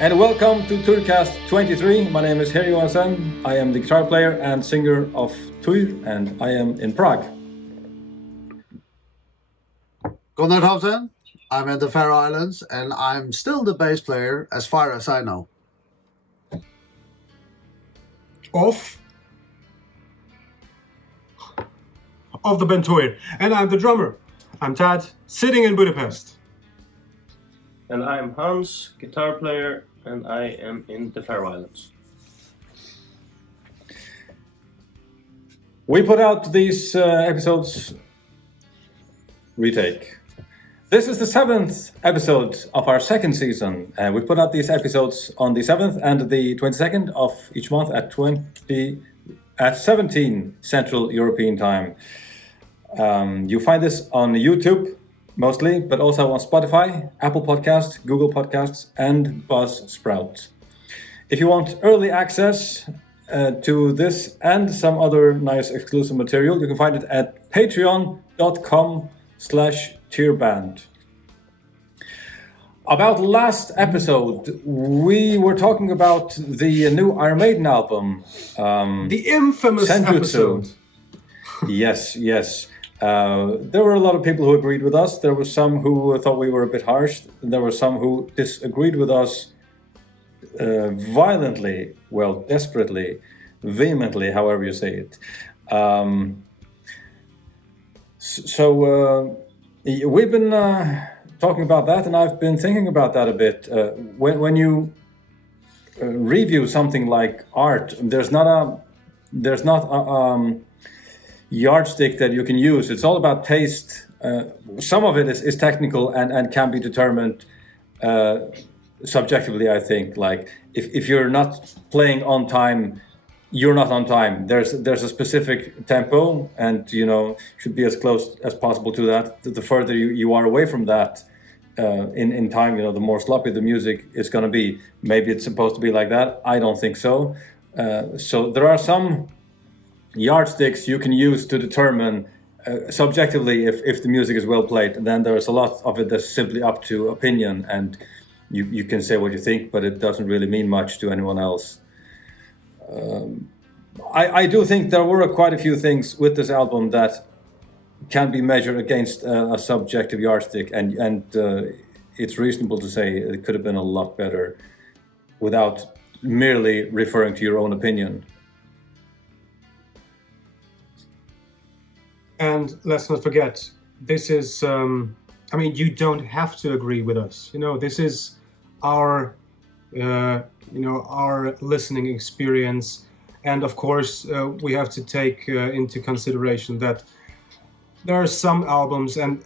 and welcome to Týrcast 23. My name is Harry Johansson. I am the guitar player and singer of Týr, and I am in Prague. Gunnar Thompson. I'm in the Faroe Islands, and I'm still the bass player as far as I know. Of the Bentoir, and I'm the drummer. I'm Tad, sitting in Budapest. And I'm Hans, guitar player, and I am in the Faroe Islands. We put out these episodes retake. This is the 7th episode of our second season. We put out these episodes on the 7th and the 22nd of each month at 17 Central European Time. You find this on YouTube mostly, but also on Spotify, Apple Podcasts, Google Podcasts, and Buzzsprout. If you want early access to this and some other nice exclusive material, you can find it at patreon.com/Týrband. About last episode, we were talking about the new Iron Maiden album. The infamous Senjutsu. episode. Yes. There were a lot of people who agreed with us. There were some who thought we were a bit harsh. There were some who disagreed with us violently, well, desperately, vehemently, however you say it. We've been talking about that, and I've been thinking about that a bit. When you review something like art, there's not a yardstick that you can use. It's all about taste. Some of it is technical and can be determined subjectively, I think. Like if you're not playing on time, you're not on time. There's a specific tempo, and should be as close as possible to that. The further you are away from that in time, the more sloppy the music is going to be. Maybe it's supposed to be like that. I don't think so. So there are some yardsticks you can use to determine subjectively if the music is well played. And then there's a lot of it that's simply up to opinion, and you can say what you think, but it doesn't really mean much to anyone else. I do think there were quite a few things with this album that can be measured against a subjective yardstick, and it's reasonable to say it could have been a lot better without merely referring to your own opinion. And let's not forget, this is, you don't have to agree with us. This is our, our listening experience. And of course, we have to take into consideration that there are some albums, and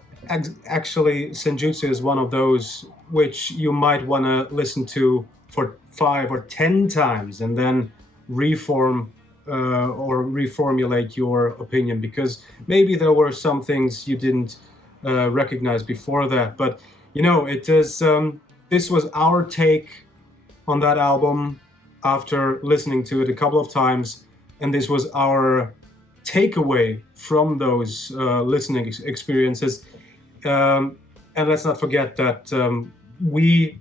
actually Senjutsu is one of those, which you might want to listen to for 5 or 10 times and then reformulate your opinion, because maybe there were some things you didn't recognize before that. But it is this was our take on that album after listening to it a couple of times, and this was our takeaway from those listening experiences. And let's not forget that we,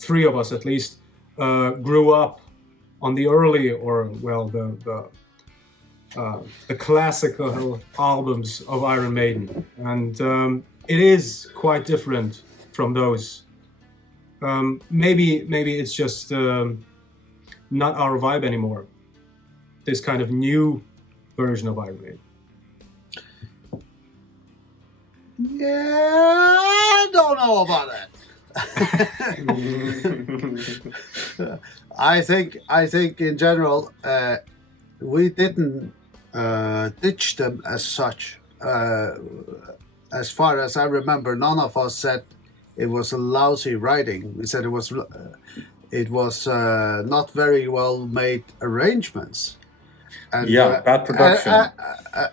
three of us at least, grew up on the early, the classical albums of Iron Maiden, and it is quite different from those. Maybe it's just not our vibe anymore. This kind of new version of Iron Maiden. Yeah, I don't know about that. I think in general we didn't ditch them as such. As far as I remember, none of us said it was a lousy writing. We said it was not very well made arrangements. And, bad production.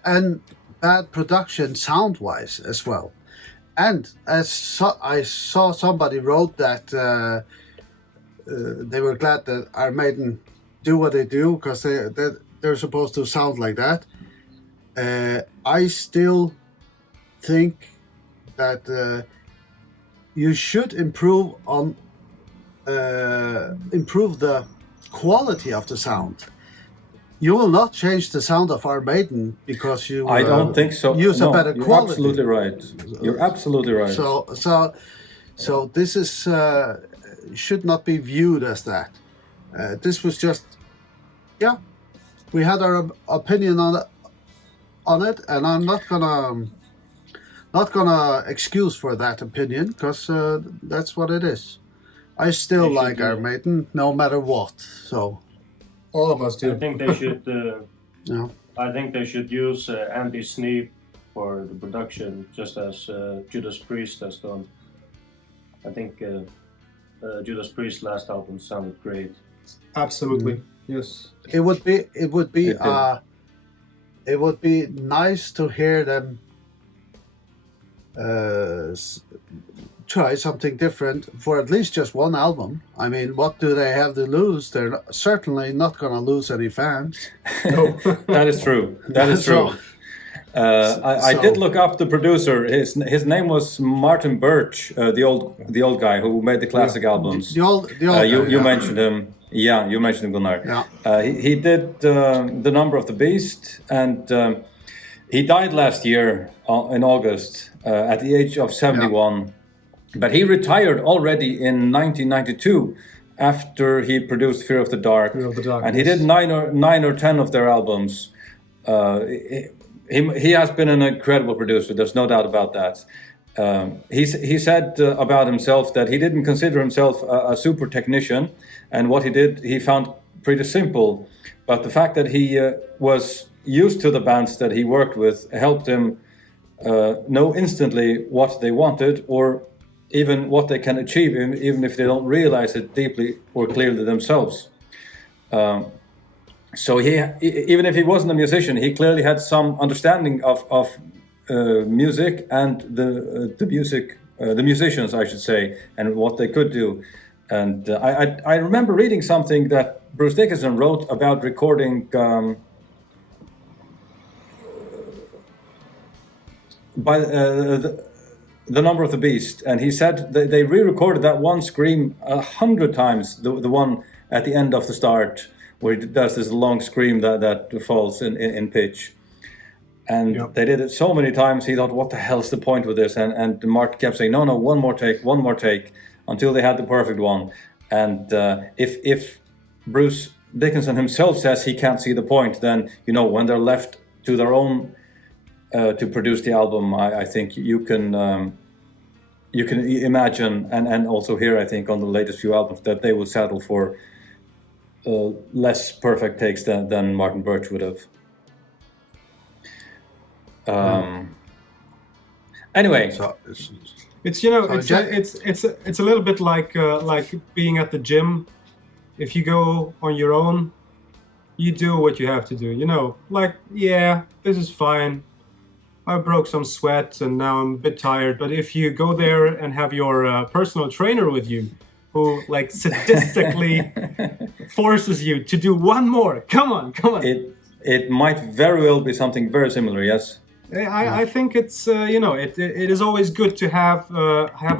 And bad production sound-wise as well. And I saw somebody wrote that they were glad that Iron Maiden do what they do, because they're supposed to sound like that. I still think that you should improve on improve the quality of the sound. You will not change the sound of our Maiden because you I don't think so. use No, a better you're quality. absolutely right. You're absolutely right. So this is should not be viewed as that. This was just, yeah, we had our opinion on it, and I'm not gonna excuse for that opinion because that's what it is. I still They should like our Maiden no matter what. So All of us do. I think they should. yeah. I think they should use Andy Sneap for the production, just as Judas Priest has done. I think Judas Priest's last album sounded great. Absolutely. Yes. It would be Okay. it would be nice to hear them try something different for at least just one album. I mean, what do they have to lose? They're certainly not going to lose any fans. No. That is true. That is true. I did look up the producer. His name was Martin Birch, the old guy who made the classic albums. The old You guy, yeah. mentioned him. Yeah, you mentioned him, Gunnar. Yeah. He did The Number of the Beast, and he died last year in August at the age of 71. But he retired already in 1992 after he produced Fear of the Dark. Fear of the Dark, And he yes. did nine or 10 of their albums. He has been an incredible producer, there's no doubt about that. He said about himself that he didn't consider himself a super technician, and what he did, he found pretty simple. But the fact that he was used to the bands that he worked with helped him know instantly what they wanted, or even what they can achieve, even if they don't realize it deeply or clearly themselves. So even if he wasn't a musician, he clearly had some understanding of music and the musicians, I should say, and what they could do. And I remember reading something that Bruce Dickinson wrote about recording by the Number of the Beast, and he said they re-recorded that one scream 100 times, the one at the end of the start, where he does this long scream that falls in pitch. And Yep. they did it so many times, he thought, what the hell's the point with this? And Mark kept saying, no, one more take, until they had the perfect one. And if Bruce Dickinson himself says he can't see the point, then, when they're left to their own to produce the album, I think you can imagine, and also hear, I think, on the latest few albums, that they will settle for less perfect takes than Martin Birch would have. Anyway, So, It's it's a little bit like being at the gym. If you go on your own, you do what you have to do. This is fine. I broke some sweat and now I'm a bit tired. But if you go there and have your personal trainer with you, who sadistically forces you to do one more, come on. it might very well be something very similar. Yes. I think it's it is always good to have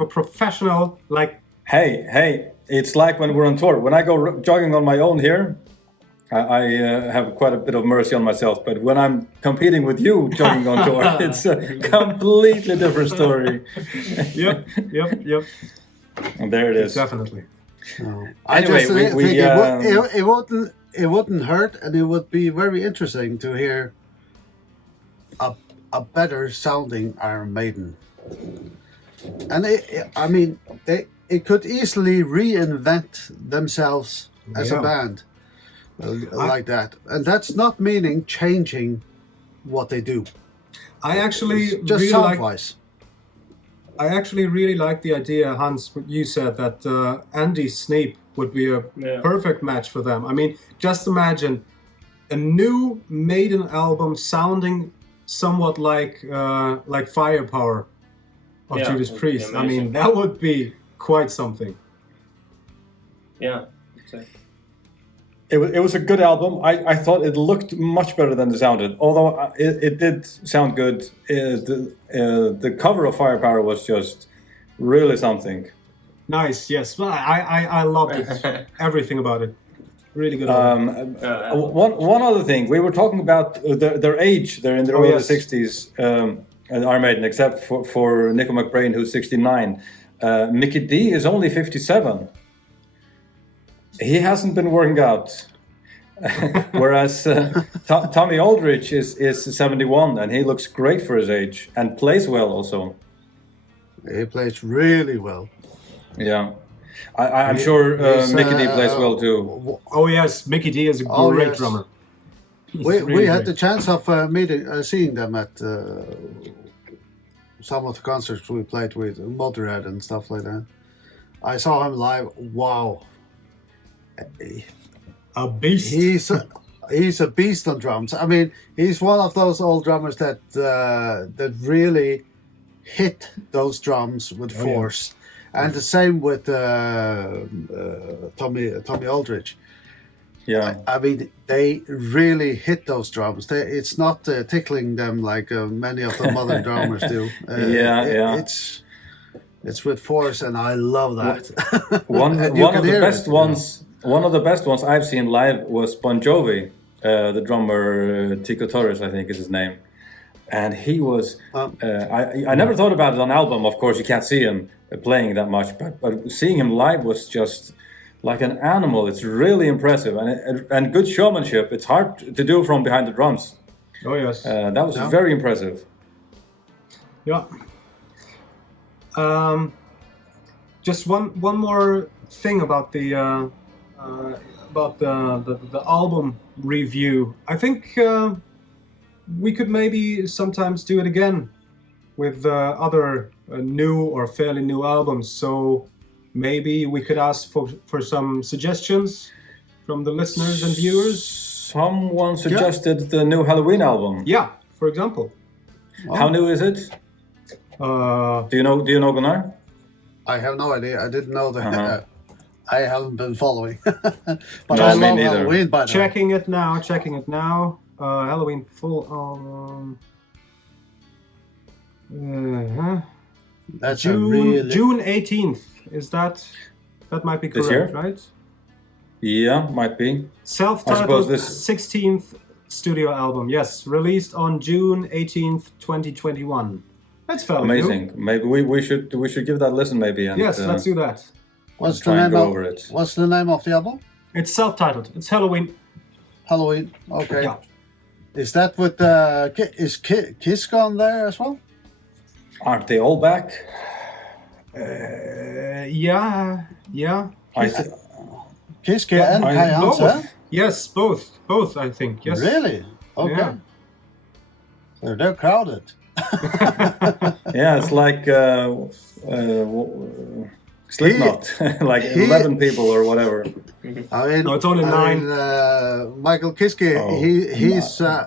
a professional like. Hey, it's like when we're on tour. When I go jogging on my own here, I have quite a bit of mercy on myself. But when I'm competing with you jogging on tour, it's a completely different story. Yep. And there it is. Definitely. I Anyway, just we think it wouldn't hurt, and it would be very interesting to hear a better sounding Iron Maiden. And it could easily reinvent themselves as a Yeah. band like that, and that's not meaning changing what they do. I actually Just really sound like. wise. I actually really like the idea, Hans. What you said that Andy Sneap would be a Yeah. perfect match for them. I mean, just imagine a new Maiden album sounding somewhat like Firepower of Yeah, Judas it would be Priest. I mean, amazing. that would be quite something. Yeah, exactly. It was a good album. I thought it looked much better than it sounded. Although it did sound good. The cover of Firepower was just really something. Nice. Yes. Well, I loved it. Everything about it. Really good album. One other thing, we were talking about their age. They're in their early yes. 60s, Iron Maiden, except for Nico McBrain, who's 69. Mickey D is only 57. He hasn't been working out. Whereas Tommy Aldridge is 71, and he looks great for his age and plays well also. He plays really well. Yeah. I'm sure Mickey D plays well too. Oh yes, Mickey D is a great yes. drummer. He's We really had great. the chance of seeing them at some of the concerts we played with Motorhead and stuff like that. I saw him live. Wow, a beast. he's a beast on drums. I mean, he's one of those old drummers that really hit those drums with force. And the same with Tommy Aldridge. Yeah. I mean, they really hit those drums. It's not tickling them like many of the modern drummers do. It's with force, and I love that. One of the best ones I've seen live was Bon Jovi, the drummer Tico Torres, I think is his name, and he was. I never thought about it on album. Of course, you can't see him playing that much, but seeing him live was just like an animal. It's really impressive and good showmanship. It's hard to do from behind the drums. Oh yes, that was very impressive. Yeah. Just one more thing about the album review. I think we could maybe sometimes do it again with other new or fairly new albums. So maybe we could ask for some suggestions from the listeners and viewers. Someone suggested the new Halloween album. Yeah, for example. How new is it? Do you know Gunnar? I have no idea. I didn't know that. I haven't been following. But No, I me love neither. Halloween by now. Checking it now. Halloween full album. That's a really... June 18th. Is that might be This correct, year? right? Yeah, might be. Self-titled this- 16th studio album. Yes, released on June 18th, 2021. That's fairly Amazing. new. Maybe we should give that a listen maybe. And, Yes, let's do that. What's the try and name go of over it. What's the name of the album? It's self-titled. It's Halloween. Halloween. Okay. Yeah. Is that with is Kiss gone there as well? Aren't they all back? Yeah. Kiss and I- Kai Hans, huh? Yes, both, I think. Yes. Really? Okay. Yeah. So they're crowded. Yeah, it's like Slipknot, like 11 people or whatever. I mean, No, it's only 9. Michael Kiske, Oh.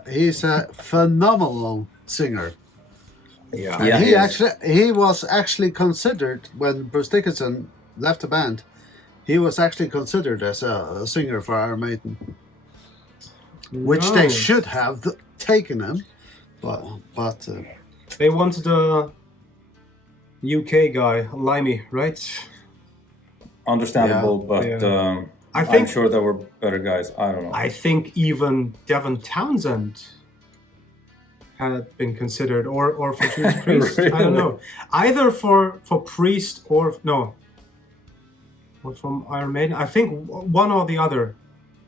he's a phenomenal singer. Yeah. And Yeah, he was actually considered when Bruce Dickinson left the band. He was actually considered as a singer for Iron Maiden, which they No. should have taken him, but They wanted a UK guy, Limey, right? Understandable, but Yeah. I I'm think sure there were better guys. I don't know. I think even Devon Townsend had been considered, or for Judas Priest. I don't Really? know. Either for Priest or from Iron Maiden. I think one or the other.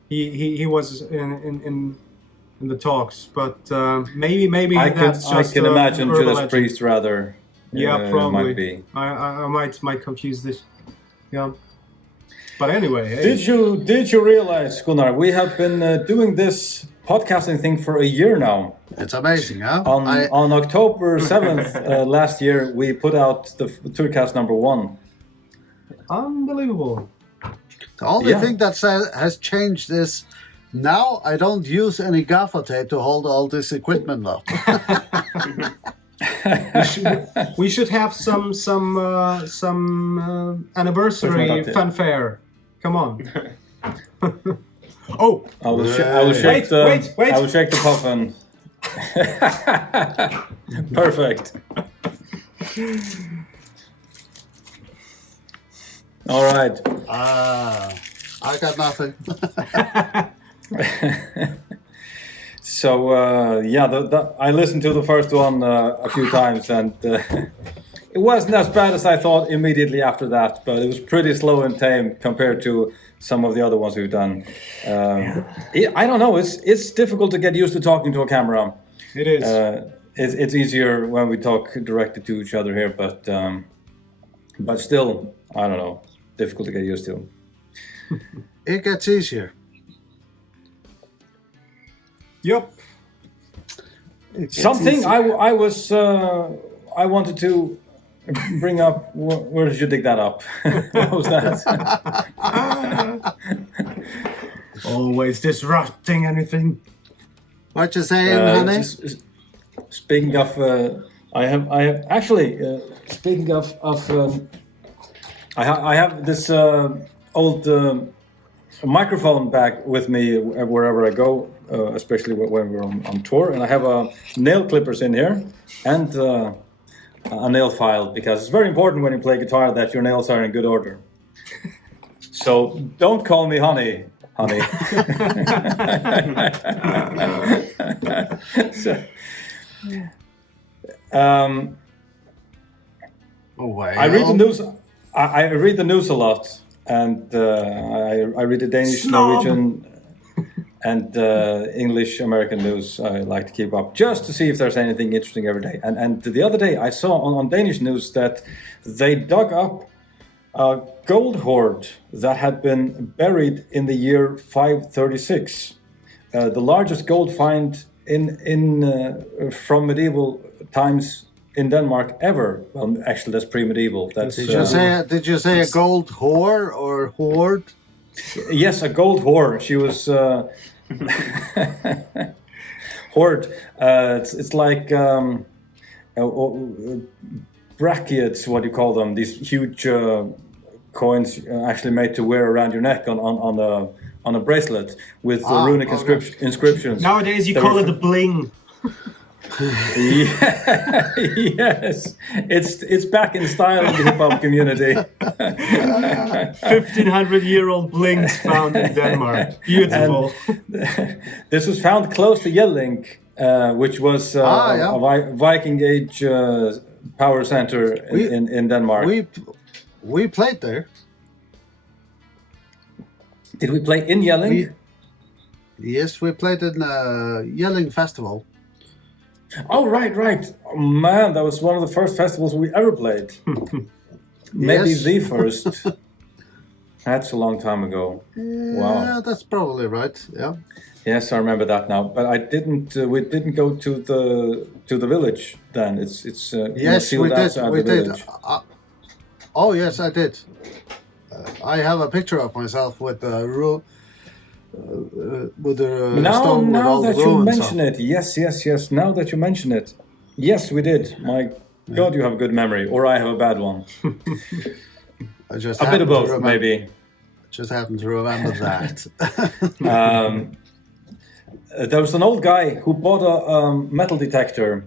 He was in the talks, but maybe I that's just can imagine urban Judas legend. Priest rather. Yeah, probably. Might be. I might confuse this. Yeah. But anyway, hey. Did you realize, Gunnar, we have been doing this podcasting thing for a year now. it's amazing, huh? On October 7th last year, we put out the Týrcast number 1. Unbelievable. The only Yeah. thing that has changed is now I don't use any gaffer tape to hold all this equipment up. We should have some anniversary Push my button. fanfare. Come on. Oh, I will shake Wait. I will shake the puffin. Perfect. All right. I got nothing. So I listened to the first one a few times, and it wasn't as bad as I thought immediately after that. But it was pretty slow and tame compared to some of the other ones we've done. I don't know. It's difficult to get used to talking to a camera. It is. It's easier when we talk directly to each other here, but still, I don't know. Difficult to get used to. It gets easier. Yep. Something I wanted to bring up. Where did you dig that up? What was that? Always disrupting anything. What you saying, honey? Speaking of, I have actually. Speaking of, I have this old microphone bag with me wherever I go, especially when we're on tour, and I have nail clippers in here and a nail file, because it's very important when you play guitar that your nails are in good order. So don't call me honey. So, I read the news. I read the news a lot, and I read the Danish, Norwegian, and English, American news. I like to keep up just to see if there's anything interesting every day. And the other day I saw on Danish news that they dug up a gold hoard that had been buried in the year 536. The largest gold find from medieval times in Denmark ever. Well, actually, that's pre-medieval. That's, did you say a gold whore or hoard? Yes, a gold whore. She was hoard. It's like brackets. What do you call them? These huge coins actually made to wear around your neck on a bracelet with runic inscriptions. Nowadays, you call it a bling. Yeah, yes, it's back in style in the hip hop community. 1500-year-old blings found in Denmark. Beautiful. This was found close to Jelling, which was a Viking Age power center in Denmark. We played there. Did we play in Jelling? Yes, we played in Jelling Festival. Oh, right. Oh, man, that was one of the first festivals we ever played. Maybe the first. That's a long time ago. Wow. Yeah, that's probably right. Yeah. Yes, I remember that now. But I didn't. We didn't go to the village then. It's yes, we did. We did. Oh yes, I did. I have a picture of myself with the stone with all the that you ruins mention it, yes. Now that you mention it, yes, we did. My God, you have a good memory, or I have a bad one. I just a bit of both, maybe. Just happened to remember that. There was an old guy who bought a metal detector.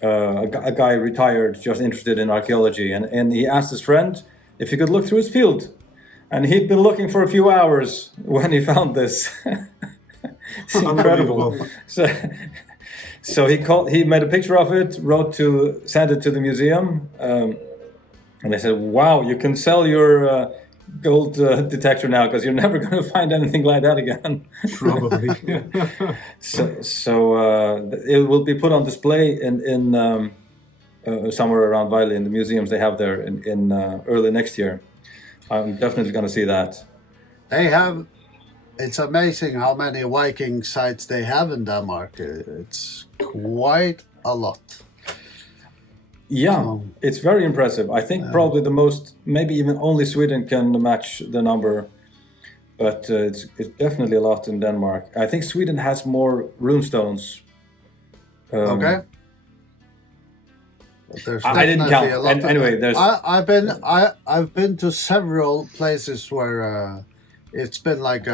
A guy retired, just interested in archaeology, and he asked his friend if he could look through his field. And he'd been looking for a few hours when he found this. It's incredible. So he made a picture of it, sent it to the museum, and they said, "Wow, you can sell your gold detector now, because you're never going to find anything like that again." Probably. So it will be put on display in somewhere around Vejle in the museums they have there in early next year. I'm definitely going to see that. It's amazing how many Viking sites they have in Denmark. It's quite a lot. Yeah, it's very impressive. I think probably the most, maybe even only Sweden can match the number, but it's definitely a lot in Denmark. I think Sweden has more runestones. Okay. I didn't count. Anyway, there's. I've been to several places where it's been like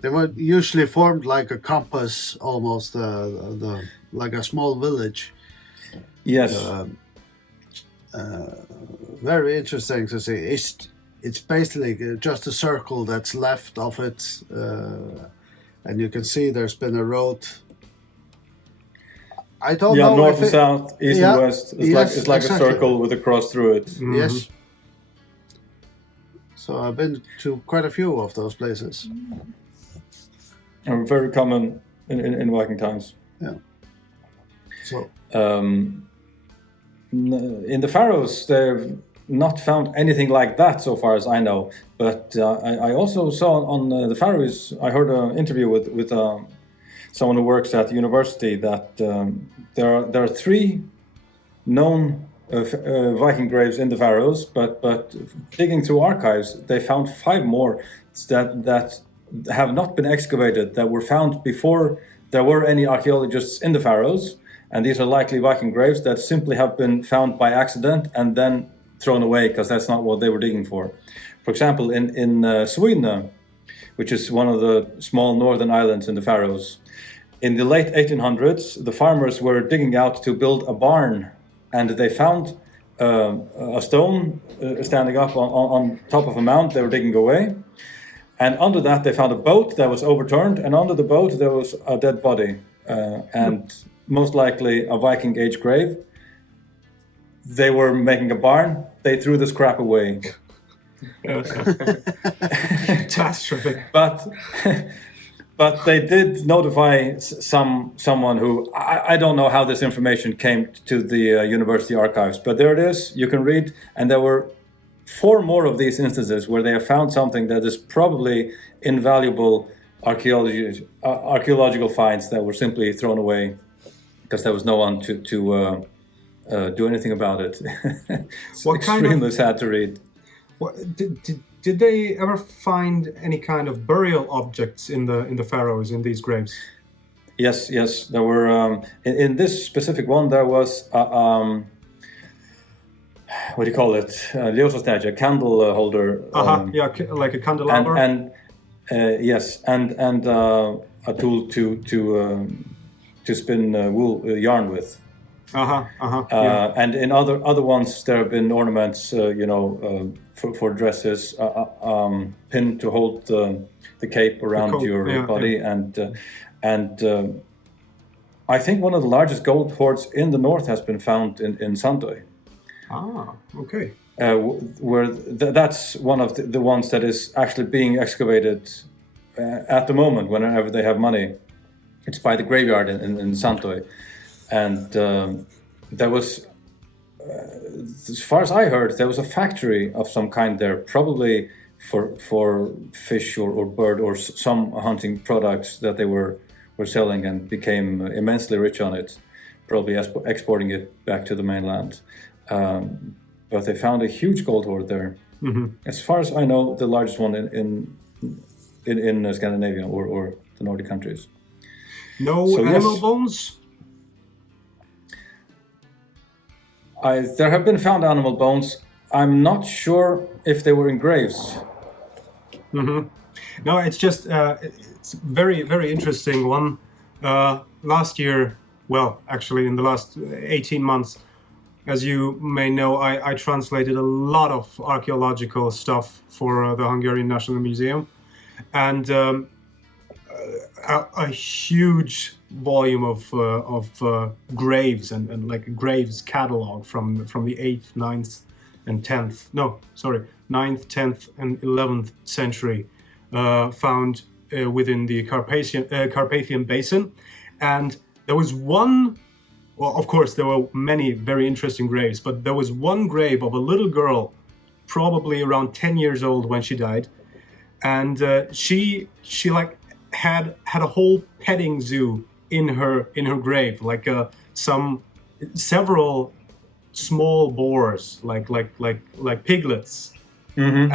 they were usually formed like a compass, almost like a small village. Yes. Very interesting to see. it's basically just a circle that's left of it, and you can see there's been a road. I don't know. North and south, east and west. It's like exactly. a circle with a cross through it. Mm-hmm. Yes. So I've been to quite a few of those places. And very common in Viking times. Yeah. So in the Faroes, they've not found anything like that so far as I know. But I also saw on the Faroes, I heard an interview with someone who works at the university that there are 3 known Viking graves in the Faroes, but digging through archives, they found 5 more that have not been excavated, that were found before there were any archaeologists in the Faroes, and these are likely Viking graves that simply have been found by accident and then thrown away because that's not what they were digging for. For example, in Sweden, which is one of the small northern islands in the Faroes, in the late 1800s, the farmers were digging out to build a barn, and they found a stone standing up on top of a mound they were digging away. And under that, they found a boat that was overturned, and under the boat, there was a dead body, and most likely a Viking age grave. They were making a barn, they threw the scrap away. Catastrophe. But they did notify someone who, I don't know how this information came to the university archives, but there it is, you can read, and there were 4 more of these instances where they have found something that is probably invaluable archaeological finds that were simply thrown away because there was no one to do anything about it. It's extremely sad to read. Did they ever find any kind of burial objects in the Faroes, in these graves? Yes. There were in this specific one. There was what do you call it? Ljósastæki, a candle holder. Like a candelabra. And yes, and a tool to spin yarn with. And in other ones, there have been ornaments, for dresses, pin to hold the cape around your body, and I think one of the largest gold hoards in the north has been found in Sandoy. Ah, okay. Where that's one of the ones that is actually being excavated at the moment. Whenever they have money, it's by the graveyard in Sandoy. And there was, as far as I heard, there was a factory of some kind there, probably for fish or bird or some hunting products that they were selling, and became immensely rich on it, probably exporting it back to the mainland. But they found a huge gold hoard there. Mm-hmm. As far as I know, the largest one in Scandinavia or the Nordic countries. No animal bones? There have been found animal bones. I'm not sure if they were in graves. Mm-hmm. No, it's just it's very, very interesting one. Last year, well, actually in the last 18 months, as you may know, I translated a lot of archaeological stuff for the Hungarian National Museum, and a huge volume of graves and like a graves catalog from the 8th, 9th, and 10th. No, sorry, 9th, 10th, and 11th century found within the Carpathian Basin, and there was one. Well, of course, there were many very interesting graves, but there was one grave of a little girl, probably around 10 years old when she died, and she like had a whole petting zoo in her grave, like several small boars, like piglets, mm-hmm.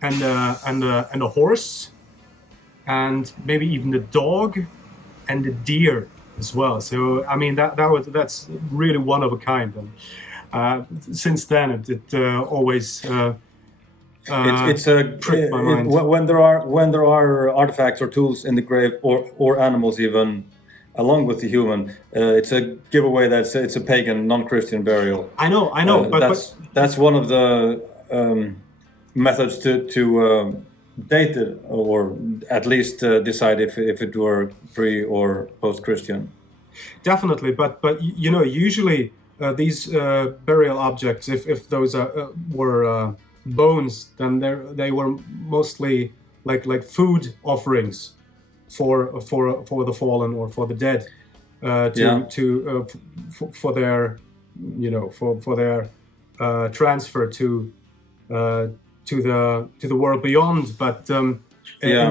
and a horse, and maybe even a dog, and a deer as well. So I mean that's really one of a kind, and since then it always pricked my mind. When there are artifacts or tools in the grave, or animals even along with the human, it's a giveaway that it's a pagan, non-Christian burial. I know, but that's one of the methods to date it, or at least decide if it were pre or post-Christian. Definitely, but you know, usually these burial objects, if those were bones, then they were mostly like food offerings for the fallen or for the dead, for their, you know, for their transfer to the world beyond. But in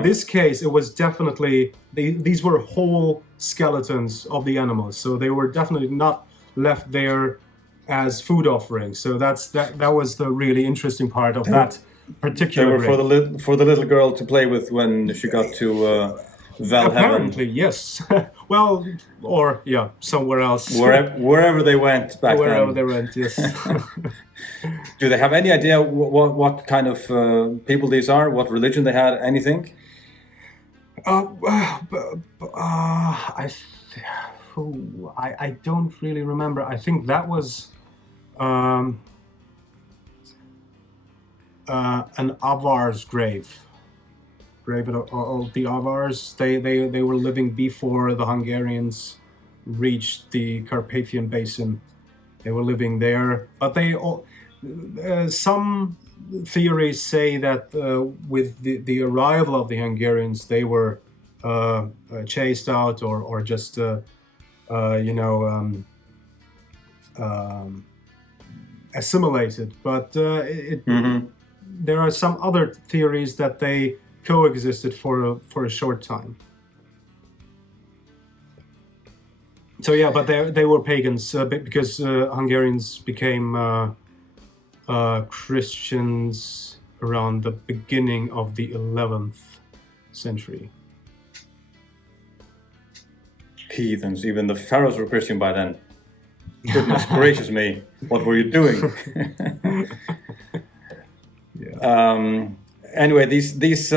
this case, it was definitely these were whole skeletons of the animals, so they were definitely not left there as food offerings. So that was the really interesting part of that particular. They were for the little girl to play with when she got to Valheim. Apparently, yes. Well, or somewhere else. Wherever they went back wherever then. they went, yes. Do they have any idea what kind of people these are? What religion they had? Anything? I don't really remember. I think that was an Avar's grave of the Avars. They were living before the Hungarians reached the Carpathian Basin. They were living there, but some theories say that with the arrival of the Hungarians, they were chased out or just assimilated. But there are some other theories that they coexisted for a short time. So but they were pagans because Hungarians became Christians around the beginning of the 11th century. Heathens. Even the Faroes were Christian by then. Goodness gracious me. What were you doing? Anyway, these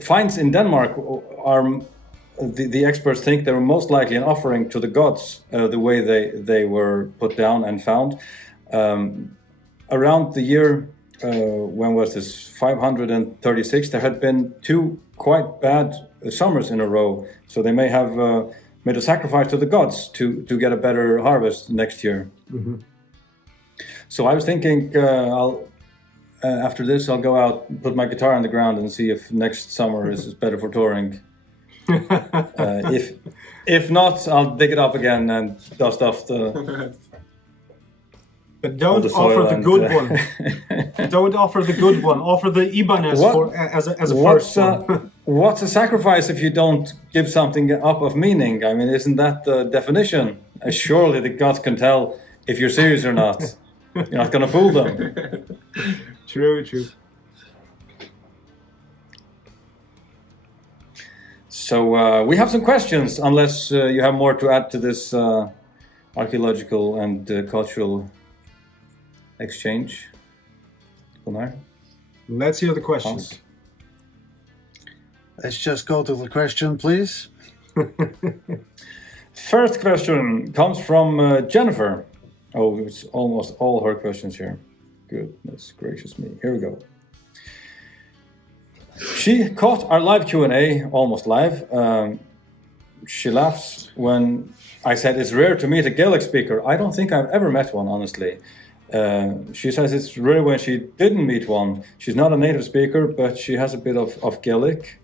finds in Denmark are, the experts think they were most likely an offering to the gods, the way they were put down and found. Around the year, when was this, 536, there had been 2 quite bad summers in a row. So they may have made a sacrifice to the gods to get a better harvest next year. Mm-hmm. So I was thinking, after this, I'll go out, put my guitar on the ground and see if next summer is better for touring. If not, I'll dig it up again and dust off the... But don't offer the good one. Don't offer the good one. Offer the Ibanez as a first one. What's a sacrifice if you don't give something up of meaning? I mean, isn't that the definition? Surely the gods can tell if you're serious or not. You're not going to fool them. True. So we have some questions, unless you have more to add to this archaeological and cultural exchange. Gunnar? Let's hear the questions. Let's just go to the question, please. First question comes from Jennifer. Oh, it's almost all her questions here. Goodness gracious me. Here we go. She caught our live Q&A, almost live. She laughs when I said it's rare to meet a Gaelic speaker. I don't think I've ever met one, honestly. She says it's rare when she didn't meet one. She's not a native speaker, but she has a bit of Gaelic.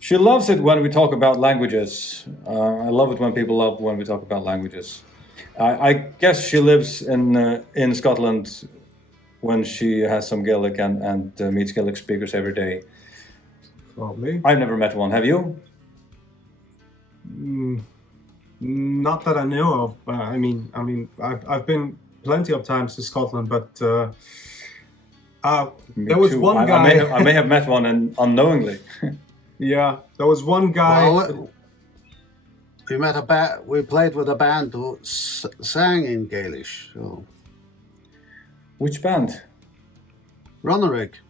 She loves it when we talk about languages. I love it when people love when we talk about languages. I guess she lives in Scotland when she has some Gaelic and meets Gaelic speakers every day. Probably. I've never met one. Have you? Not that I know of. I mean, I've been plenty of times to Scotland, but there was one guy. I may have met one unknowingly. Yeah, there was one guy. Well, we played with a band who sang in Gaelish. So. Which band? Runnerig.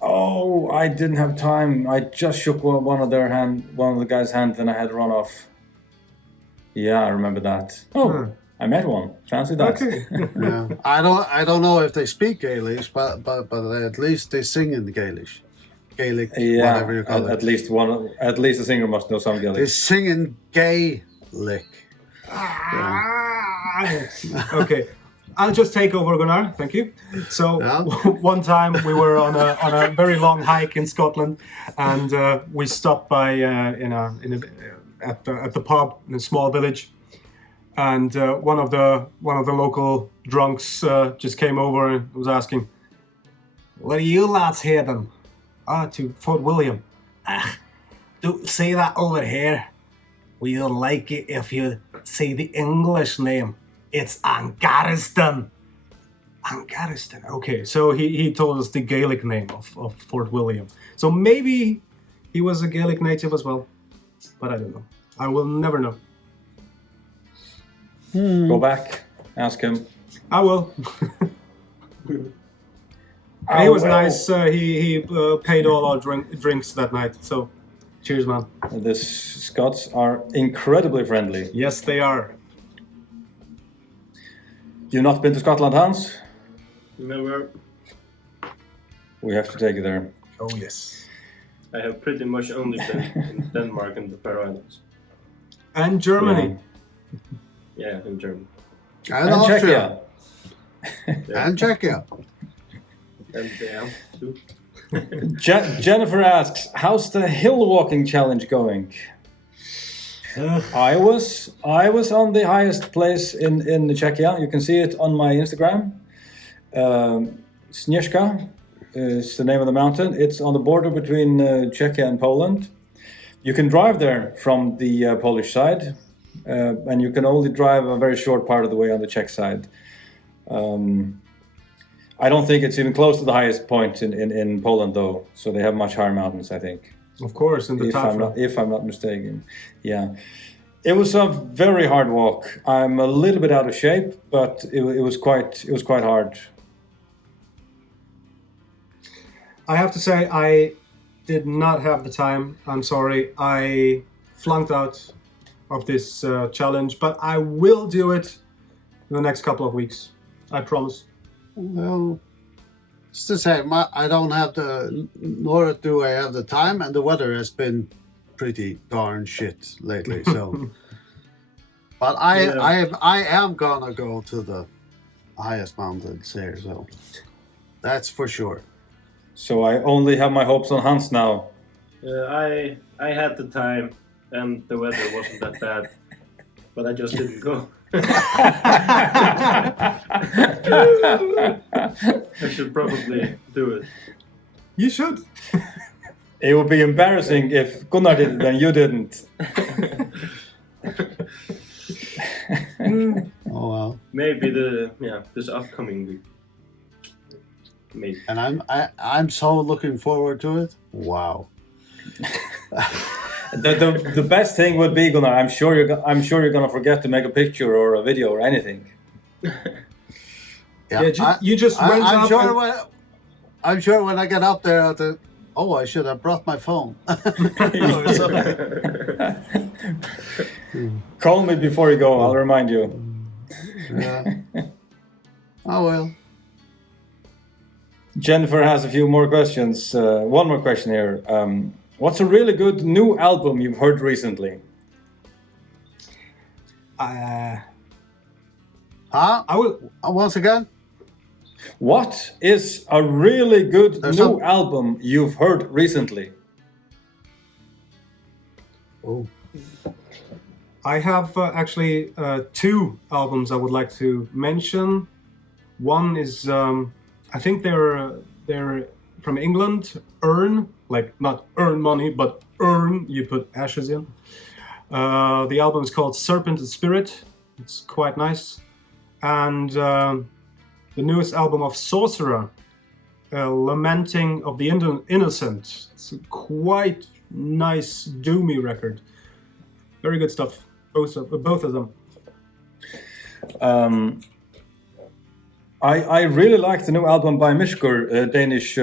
Oh, I didn't have time. I just shook one of the guys' hand, and I had to run off. Yeah, I remember that. Oh, I met one. Fancy that. Okay. Yeah. I don't know if they speak Gaelic, but at least they sing in Gaelic. Gaelic, Yeah, whatever you call it. at least one. At least the singer must know some They Gaelic. sing in Gaelic. Okay, I'll just take over, Gunnar. Thank you. So Yeah. one time we were on a very long hike in Scotland, and we stopped by at the pub in a small village, and one of the local drunks just came over and was asking, "Where are you lads heading?" "Ah, to Fort William." "Ah, don't say that over here. We'll like it if you say the English name. It's Angariston." Angariston. Okay, so he told us the Gaelic name of Fort William. So maybe he was a Gaelic native as well, but I don't know. I will never know. Go back, ask him. I will. He was nice. He paid all our drinks that night. So, cheers, man. The Scots are incredibly friendly. Yes, they are. You've not been to Scotland, Hans? Never. We have to take you there. Oh yes. I have pretty much only been in Denmark and the Faroe Islands. And Germany. Yeah, in Germany. And And Austria. Yeah. And Czechia. And too. Jennifer asks, how's the hill walking challenge going? I was on the highest place in Czechia. You can see it on my Instagram. Śnieżka is the name of the mountain. It's on the border between Czechia and Poland. You can drive there from the Polish side, and you can only drive a very short part of the way on the Czech side. I don't think it's even close to the highest point in Poland, though. So they have much higher mountains, I think. Of course, in the Tatra. If I'm not mistaken. Yeah. It was a very hard walk. I'm a little bit out of shape, but it was quite hard. I have to say, I did not have the time. I'm sorry. I flunked out of this challenge, but I will do it in the next couple of weeks. I promise. Well, it's the same. I don't have nor do I have the time, and the weather has been pretty darn shit lately. So, but I am gonna go to the highest mountains here. So, that's for sure. So I only have my hopes on Hans now. I had the time and the weather wasn't that bad, but I just didn't go. I should probably do it. You should. It would be embarrassing if Gunnar did it and you didn't. Oh well. Maybe this upcoming week. Maybe. And I'm so looking forward to it. Wow. The best thing would be, Gunnar, I'm sure you're gonna forget to make a picture or a video or anything. Yeah, you just went I'm up. sure I'm sure when I get up there, I should have brought my phone. Call me before you go. I'll remind you. Yeah. Oh well. Jennifer has a few more questions. One more question here. What's a really good new album you've heard recently? I Huh? will. Once again? What is a really good There's new some- album you've heard recently? Oh. I have actually two albums I would like to mention. One is I think they're from England. Earn, like not earn money, but earn. You put ashes in. The album is called Serpent and Spirit. It's quite nice, and the newest album of Sorcerer, Lamenting of the Innocent. It's a quite nice doomy record. Very good stuff. Both of them. I really like the new album by Mishkur, Danish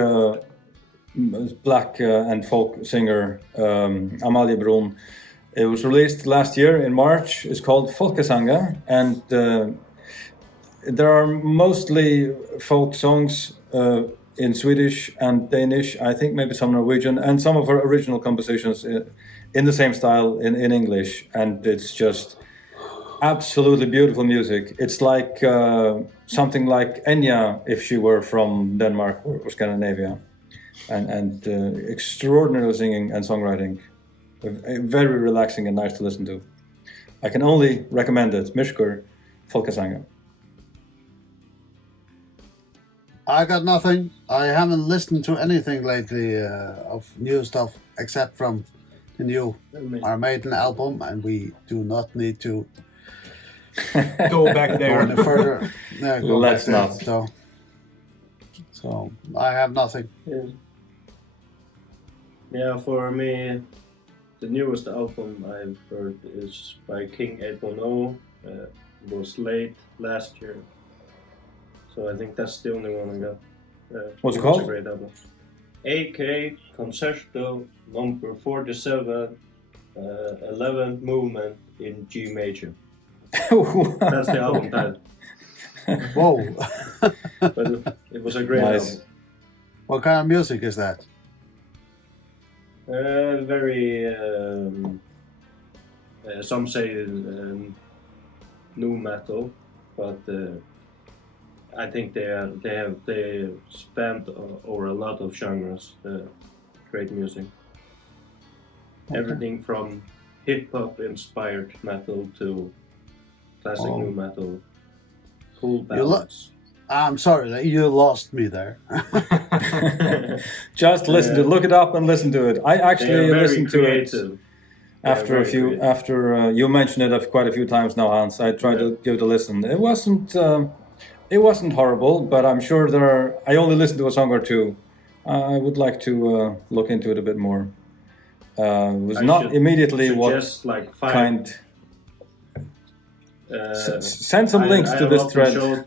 black and folk singer, Amalie Brun. It was released last year in March. It's called Folkesanger, and there are mostly folk songs in Swedish and Danish, I think maybe some Norwegian, and some of her original compositions in the same style in English. And it's just absolutely beautiful music. It's like something like Enya if she were from Denmark or Scandinavia. And extraordinary singing and songwriting. Very relaxing and nice to listen to. I can only recommend it. Myrkur, Folkesanger. I got nothing. I haven't listened to anything lately of new stuff except from the new Maiden album, and we do not need to Go back go there. any further. Go Let's back not. there. So I have nothing. Yeah, for me, the newest album I've heard is by King 810. It was late last year, so I think that's the only one I got. What's it It's called? a great album. AK Concerto number 47, 11th movement in G major. That's the album title. Whoa! But it was a great Nice. album. What kind of music is that? Very. Some say nu metal, but I think they spanned over a lot of genres. Great music. Everything from hip hop inspired metal to classic nu metal. Cool ballads. I'm sorry, you lost me there. Just listen to it. Look it up and listen to it. I actually listened to it after very creative. after you mentioned it quite a few times now, Hans. I tried to give it a listen. It wasn't horrible, but I'm sure I only listened to a song or two. I would like to look into it a bit more. It was not immediately what like five, kind. Send some links to this thread.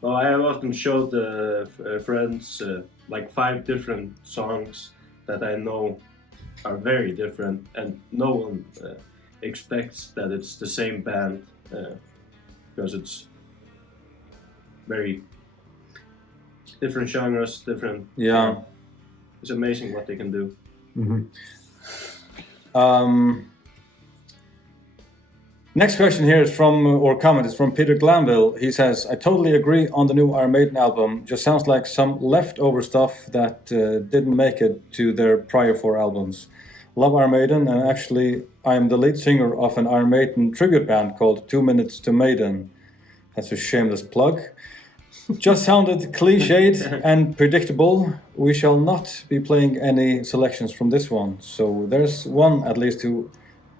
Well, I have often showed friends like 5 different songs that I know are very different, and no one expects that it's the same band because it's very different genres, different. Yeah. It's amazing what they can do. Next question here is or comment is from Peter Glanville. He says, I totally agree on the new Iron Maiden album. Just sounds like some leftover stuff that didn't make it to their prior 4 albums. Love Iron Maiden, and actually I am the lead singer of an Iron Maiden tribute band called 2 Minutes to Maiden. That's a shameless plug. Just sounded cliched and predictable. We shall not be playing any selections from this one. So there's one at least who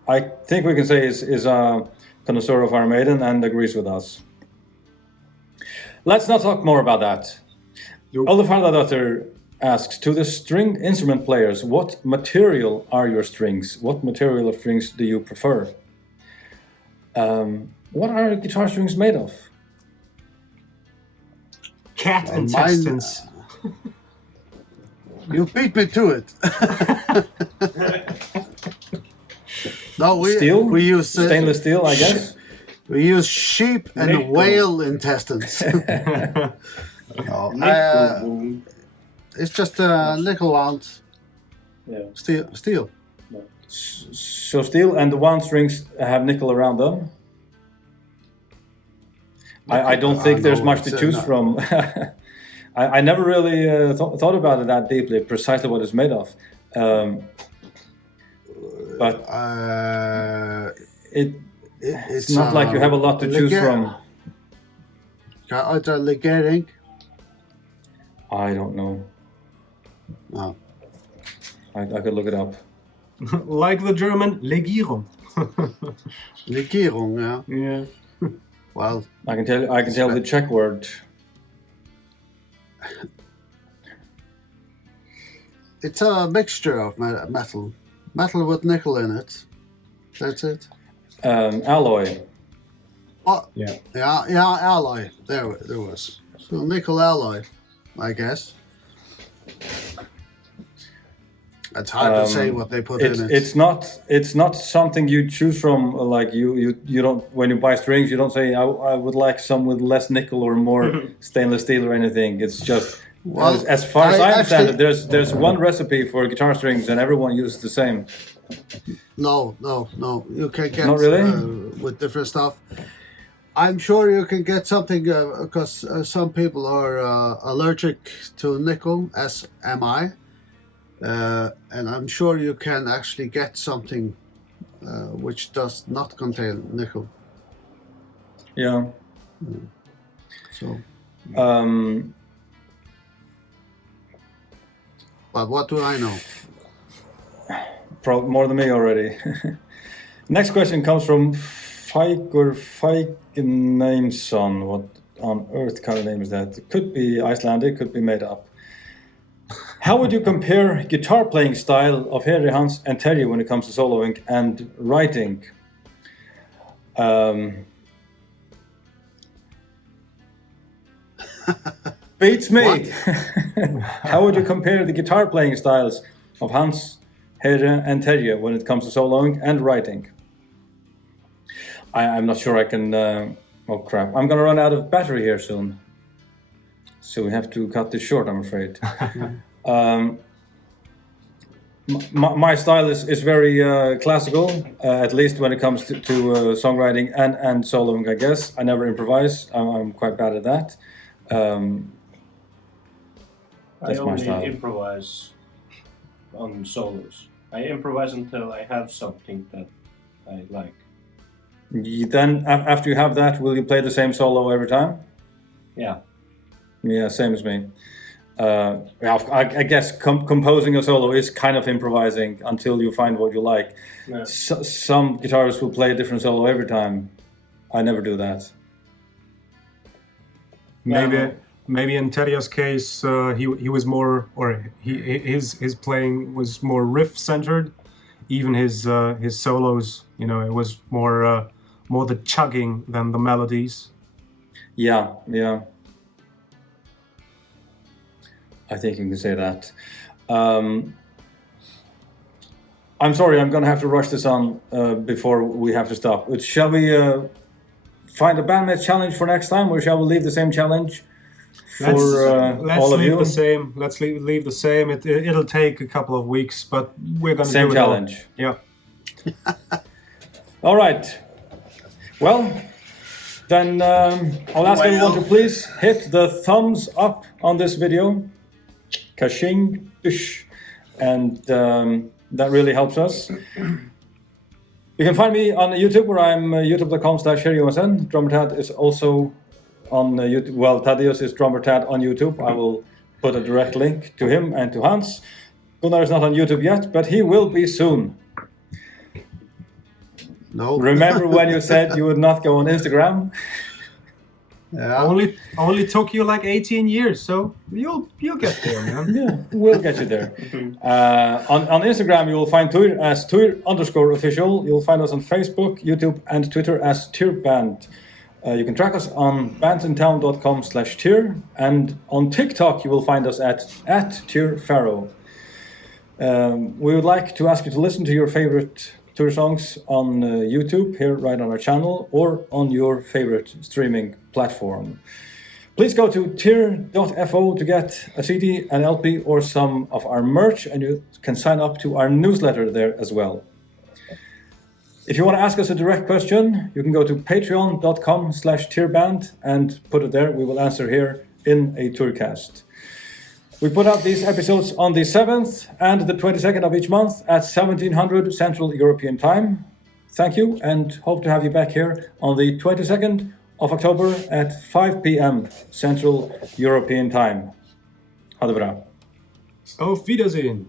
I think we can say is a connoisseur of Iron Maiden and agrees with us. Let's not talk more about that. Olaf Harðardóttir asks, to the string instrument players, what material are your strings? What material of strings do you prefer? What are guitar strings made of? Cat intestines. You beat me to it. No, Steel? we use Stainless steel, I guess. We use sheep and Nickel. whale intestines. No, it's just nickel wound steel. So steel, and the wound strings have nickel around them. I don't think there's much to choose from. I never really thought about it that deeply, precisely what it's made of. But it's not like you have a lot to choose from. Legering? I don't know. No. I could look it up. Like the German Legierung. Legierung, yeah. Yeah. Well, I can tell the Czech word. it's a mixture of metal with nickel in it. That's it. Alloy. Oh, Yeah. yeah, alloy. There was. So nickel alloy, I guess. It's hard to say what they put in it. It's not something you choose from. Like you don't, when you buy strings, you don't say I would like some with less nickel or more stainless steel or anything. It's just as far as I understand it, there's one recipe for guitar strings and everyone uses the same. No. You can get Not really? With different stuff. I'm sure you can get something because some people are allergic to nickel, as am I. And I'm sure you can actually get something which does not contain nickel. Yeah. So. But what do I know? Probably more than me already. Next question comes from Faroe. What on earth kind of name is that? It could be Icelandic, could be made up. How would you compare guitar playing style of Heri, Hans, and Terje when it comes to soloing and writing? Beats me. How would you compare the guitar playing styles of Hans, Heri, and Terje when it comes to soloing and writing? I'm not sure I can. Oh crap! I'm gonna run out of battery here soon, so we have to cut this short, I'm afraid. My style is very classical, at least when it comes to songwriting and soloing, I guess. I never improvise. I'm quite bad at that. That's I my only style. improvise on solos. I improvise until I have something that I like. Then, after you have that, will you play the same solo every time? Yeah. Yeah, same as me. I guess composing a solo is kind of improvising until you find what you like. Yeah. Some guitarists will play a different solo every time. I never do that. Maybe in Terje's case, he was more, or his playing was more riff centered. Even his solos, it was more the chugging than the melodies. Yeah. I think you can say that. I'm sorry, I'm gonna have to rush this on before we have to stop. Shall we find a bandmate challenge for next time, or shall we leave the same challenge for all of you? Let's leave the same. It'll take a couple of weeks, but we're gonna same do it challenge. Yeah. All right. Well, then I'll ask everyone to please hit the thumbs up on this video. Kashing, and that really helps us. You can find me on YouTube, where I'm youtube.com/HeriJohansson. Drummer Tad is also on YouTube. Well, Thaddeus is Drummer Tad on YouTube. I will put a direct link to him and to Hans. Gunnar is not on YouTube yet, but he will be soon. No. Remember when you said you would not go on Instagram? Yeah. Only took you like 18 years, so you'll get there, man. Yeah, we'll get you there. On Instagram, you will find Týr as Týr_official. You'll find us on Facebook, YouTube, and Twitter as Týrband. You can track us on bandsintown.com/Týr, and on TikTok you will find us at Týr_Faroe. We would like to ask you to listen to your favorite Týr songs on YouTube, here right on our channel, or on your favorite streaming platform. Please go to Týr.fo to get a CD, an LP, or some of our merch, and you can sign up to our newsletter there as well. If you want to ask us a direct question, you can go to patreon.com/Týrband and put it there. We will answer here in a Týrcast. We put out these episodes on the 7th and the 22nd of each month at 1700 Central European Time. Thank you, and hope to have you back here on the 22nd of October at 5 p.m. Central European Time. Ha det bra. Auf Wiedersehen.